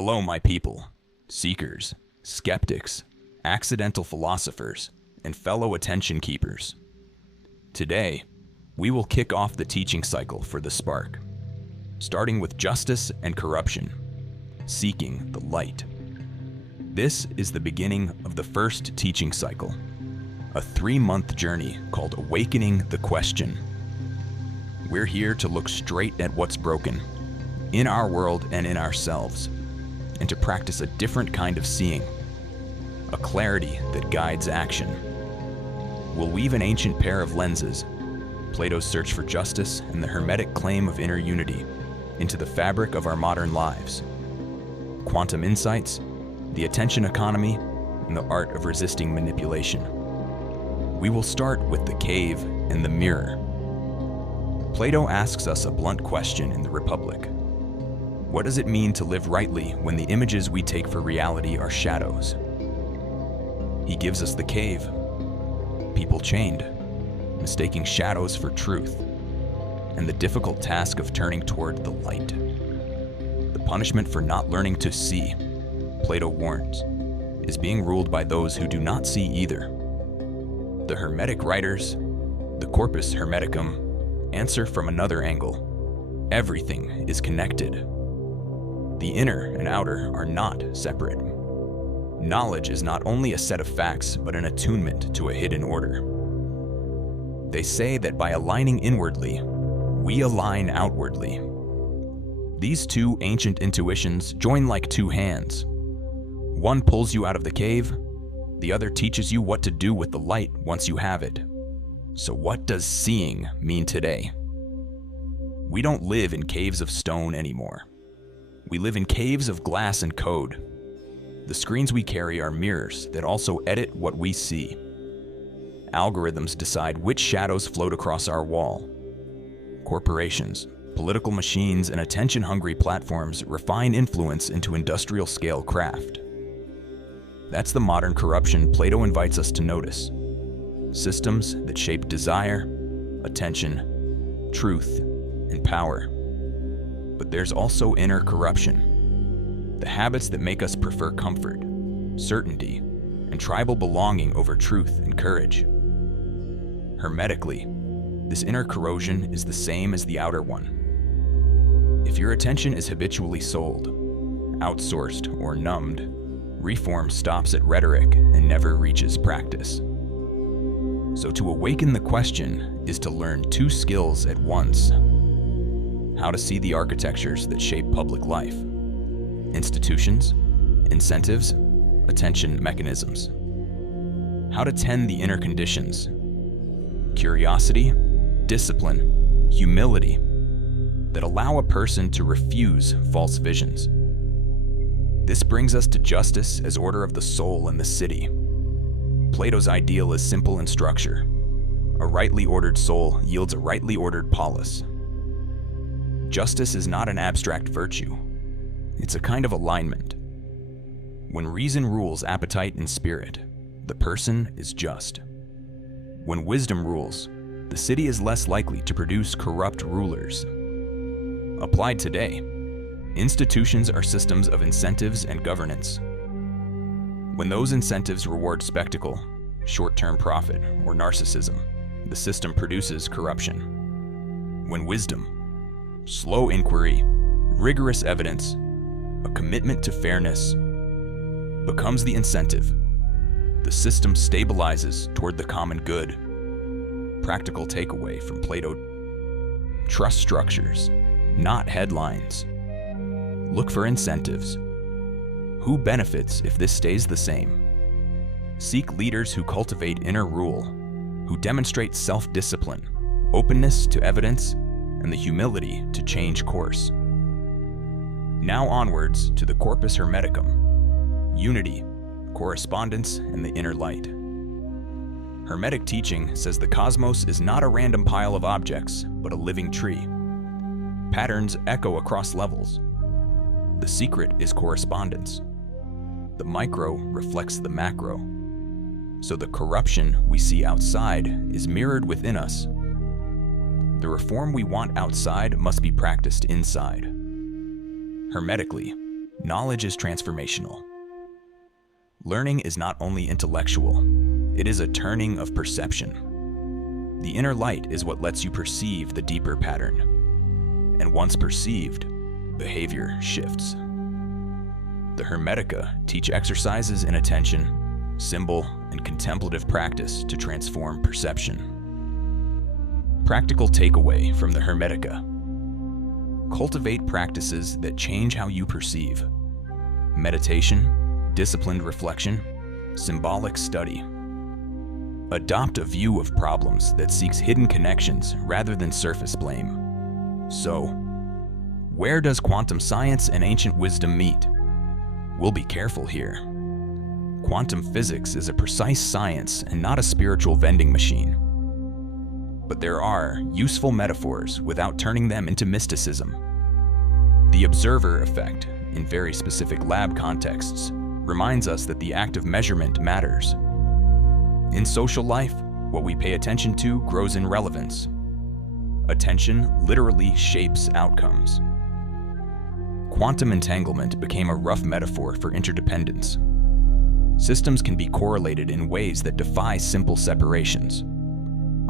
Hello, my people, seekers, skeptics, accidental philosophers, and fellow attention keepers. Today, we will kick off the teaching cycle for the spark, starting with justice and corruption, seeking the light. This is the beginning of the first teaching cycle, a 3-month journey called Awakening the Question. We're here to look straight at what's broken, in our world and in ourselves, and to practice a different kind of seeing, a clarity that guides action. We'll weave an ancient pair of lenses, Plato's search for justice and the Hermetic claim of inner unity, into the fabric of our modern lives. Quantum insights, the attention economy, and the art of resisting manipulation. We will start with the cave and the mirror. Plato asks us a blunt question in the Republic. What does it mean to live rightly when the images we take for reality are shadows? He gives us the cave. People chained, mistaking shadows for truth, and the difficult task of turning toward the light. The punishment for not learning to see, Plato warns, is being ruled by those who do not see either. The Hermetic writers, the Corpus Hermeticum, answer from another angle. Everything is connected. The inner and outer are not separate. Knowledge is not only a set of facts, but an attunement to a hidden order. They say that by aligning inwardly, we align outwardly. These two ancient intuitions join like two hands. One pulls you out of the cave, the other teaches you what to do with the light once you have it. So what does seeing mean today? We don't live in caves of stone anymore. We live in caves of glass and code. The screens we carry are mirrors that also edit what we see. Algorithms decide which shadows float across our wall. Corporations, political machines, and attention-hungry platforms refine influence into industrial-scale craft. That's the modern corruption Plato invites us to notice. Systems that shape desire, attention, truth, and power. But there's also inner corruption. The habits that make us prefer comfort, certainty, and tribal belonging over truth and courage. Hermetically, this inner corrosion is the same as the outer one. If your attention is habitually sold, outsourced, or numbed, reform stops at rhetoric and never reaches practice. So to awaken the question is to learn 2 skills at once. How to see the architectures that shape public life. Institutions, incentives, attention mechanisms. How to tend the inner conditions. Curiosity, discipline, humility that allow a person to refuse false visions. This brings us to justice as order of the soul in the city. Plato's ideal is simple in structure. A rightly ordered soul yields a rightly ordered polis. Justice is not an abstract virtue. It's a kind of alignment. When reason rules appetite and spirit, the person is just. When wisdom rules, the city is less likely to produce corrupt rulers. Applied today, institutions are systems of incentives and governance. When those incentives reward spectacle, short-term profit, or narcissism, the system produces corruption. When wisdom, slow inquiry, rigorous evidence, a commitment to fairness, becomes the incentive, the system stabilizes toward the common good. Practical takeaway from Plato: trust structures, not headlines. Look for incentives. Who benefits if this stays the same? Seek leaders who cultivate inner rule, who demonstrate self-discipline, openness to evidence, and the humility to change course. Now onwards to the Corpus Hermeticum, unity, correspondence, and the inner light. Hermetic teaching says the cosmos is not a random pile of objects, but a living tree. Patterns echo across levels. The secret is correspondence. The micro reflects the macro. So the corruption we see outside is mirrored within us. The reform we want outside must be practiced inside. Hermetically, knowledge is transformational. Learning is not only intellectual, it is a turning of perception. The inner light is what lets you perceive the deeper pattern. And once perceived, behavior shifts. The Hermetica teach exercises in attention, symbol, and contemplative practice to transform perception. Practical takeaway from the Hermetica: cultivate practices that change how you perceive. Meditation, disciplined reflection, symbolic study. Adopt a view of problems that seeks hidden connections rather than surface blame. So, where does quantum science and ancient wisdom meet? We'll be careful here. Quantum physics is a precise science and not a spiritual vending machine. But there are useful metaphors without turning them into mysticism. The observer effect, in very specific lab contexts, reminds us that the act of measurement matters. In social life, what we pay attention to grows in relevance. Attention literally shapes outcomes. Quantum entanglement became a rough metaphor for interdependence. Systems can be correlated in ways that defy simple separations.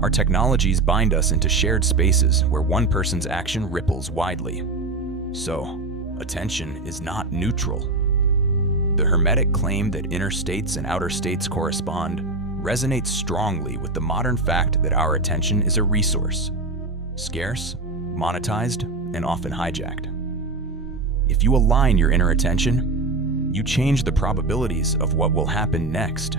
Our technologies bind us into shared spaces where one person's action ripples widely. So, attention is not neutral. The Hermetic claim that inner states and outer states correspond resonates strongly with the modern fact that our attention is a resource, scarce, monetized, and often hijacked. If you align your inner attention, you change the probabilities of what will happen next.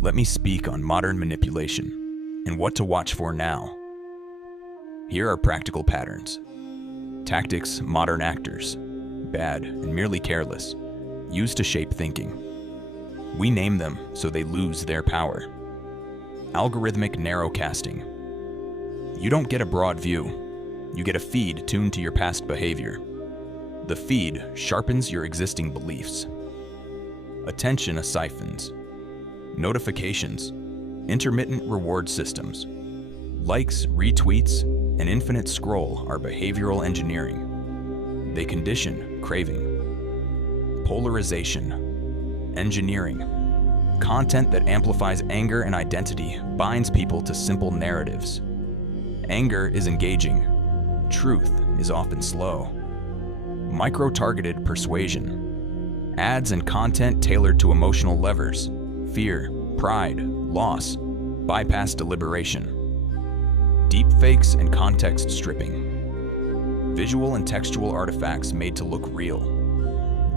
Let me speak on modern manipulation and what to watch for now. Here are practical patterns. Tactics modern actors, bad and merely careless, use to shape thinking. We name them so they lose their power. Algorithmic narrowcasting. You don't get a broad view, you get a feed tuned to your past behavior. The feed sharpens your existing beliefs. Attention siphons. Notifications, intermittent reward systems. Likes, retweets, and infinite scroll are behavioral engineering. They condition craving. Polarization, engineering. Content that amplifies anger and identity binds people to simple narratives. Anger is engaging. Truth is often slow. Micro-targeted persuasion. Ads and content tailored to emotional levers. Fear, pride, loss, bypass deliberation. Deepfakes and context stripping. Visual and textual artifacts made to look real.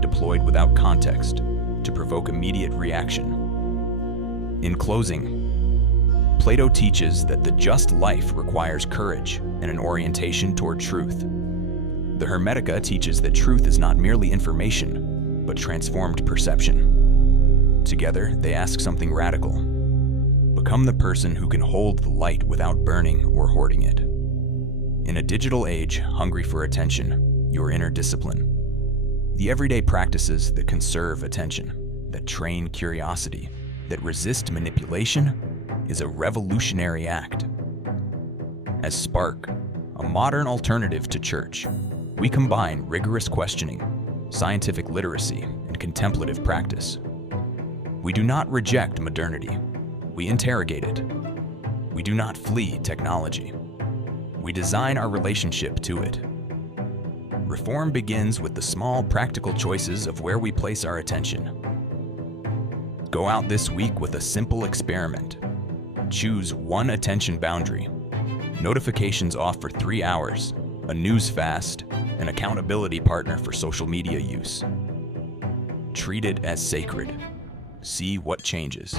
Deployed without context to provoke immediate reaction. In closing, Plato teaches that the just life requires courage and an orientation toward truth. The Hermetica teaches that truth is not merely information, but transformed perception. Together, they ask something radical. Become the person who can hold the light without burning or hoarding it. In a digital age hungry for attention, your inner discipline. The everyday practices that conserve attention, that train curiosity, that resist manipulation, is a revolutionary act. As Spark, a modern alternative to church, we combine rigorous questioning, scientific literacy, and contemplative practice. We do not reject modernity. We interrogate it. We do not flee technology. We design our relationship to it. Reform begins with the small, practical choices of where we place our attention. Go out this week with a simple experiment. Choose one attention boundary. Notifications off for 3 hours, a news fast, an accountability partner for social media use. Treat it as sacred. See what changes.